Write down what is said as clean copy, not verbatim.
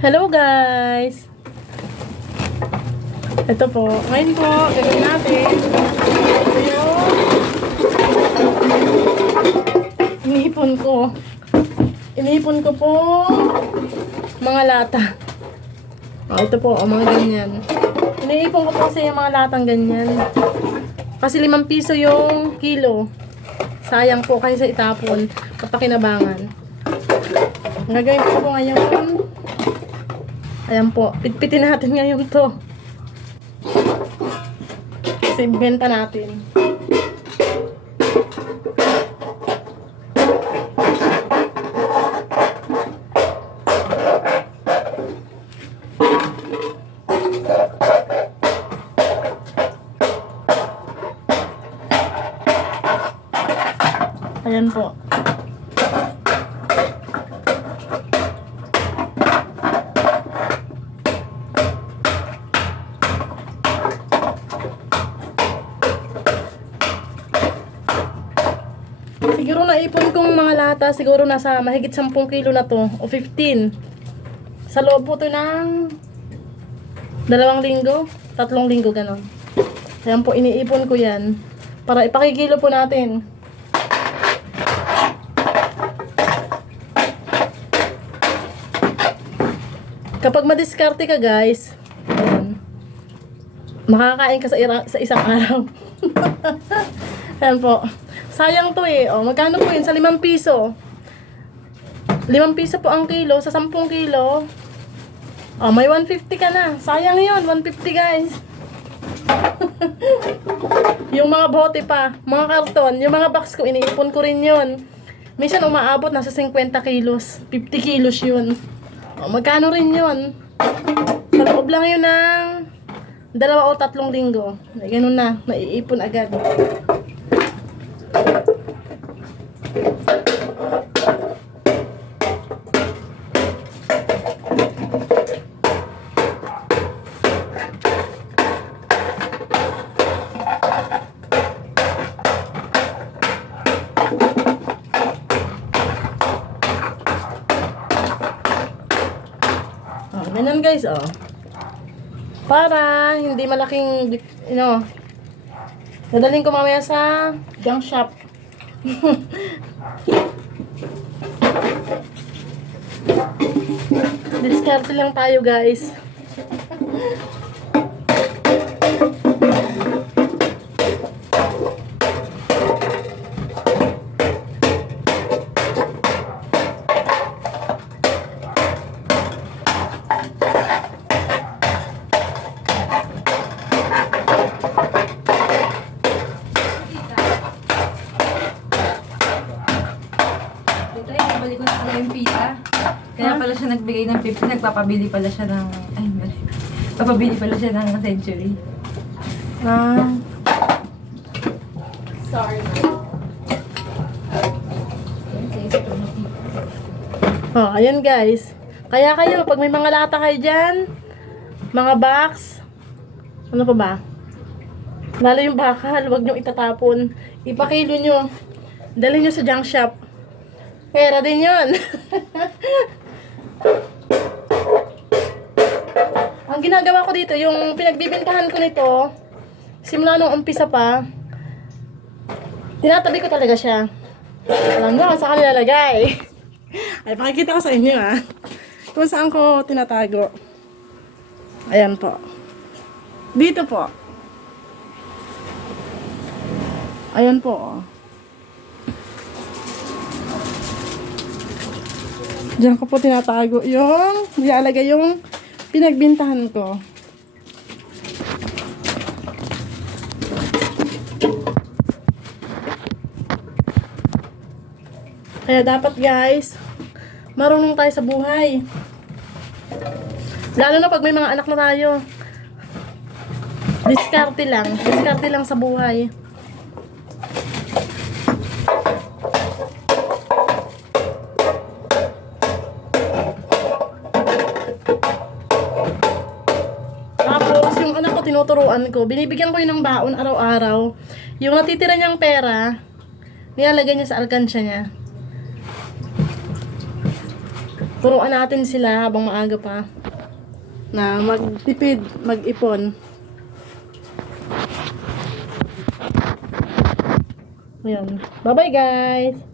Hello guys! Ito po. Ngayon po, gagawin natin. Ito yung inihipon ko. Inihipon ko po mga lata. Ito po, mga ganyan. Inihipon ko po kasi yung mga latang ganyan. Kasi 5 piso yung kilo. Sayang po kasi sa itapon. Kapakinabangan. Ang gagawin ko po ngayon, ayan po, pitpitin natin ngayon to. Kasi benta natin. Ayan po. Siguro naipon kong mga lata, siguro nasa mahigit 10 kilo na to, o 15. Sa loob po to ng 2 linggo, 3 linggo, ganon. Ayan po, iniipon ko yan. Para ipakikilo po natin. Kapag madiskarte ka guys, ayan, makakain ka sa isang araw. Ayan po. Sayang to eh. O, magkano po yun? Sa 5 piso. 5 piso po ang kilo. Sa 10 kilo, may 150 ka na. Sayang yun. 150 guys. Yung mga bote pa, mga karton, yung mga box ko, iniipon ko rin yun. Minsan umaabot, nasa 50 kilos. 50 kilos yun. Magkano rin yun? Sa loob lang yun ng 2 o 3 linggo. Ganun na. Naiipon agad. Ganun guys, para hindi malaking, dadalhin ko mamaya sa junk shop. Diskarte lang tayo guys. Kaya pala siya nagbigay ng 50, nagpapabili pala siya ng, papabili pala siya ng Century. Sorry. Ayan guys. Kaya kayo, pag may mga lata kayo dyan, mga box, ano pa ba? Lalo yung bakal, huwag nyo itatapon. Ipakilo nyo. Dalhin nyo sa junk shop. Pera din yun. Ang ginagawa ko dito, yung pinagbibintahan ko nito, simula nung umpisa pa, tinatabi ko talaga siya. Alam nyo, saan ka nilalagay? Ay, pakikita ko sa inyo kung saan ko tinatago. Ayan po. Dito po. Ayan po. Diyan ko po tinatago yung nilalagay yung pinagbintahan ko. Kaya dapat guys, marunong tayo sa buhay. Lalo na pag may mga anak na tayo. Diskarte lang sa buhay. Tinuturuan ko, binibigyan ko yun ng baon araw-araw. Yung natitira niyang pera, nilalagay niya sa alkansya niya. Turuan natin sila habang maaga pa na magtipid, mag-ipon. Ayan. Bye-bye guys!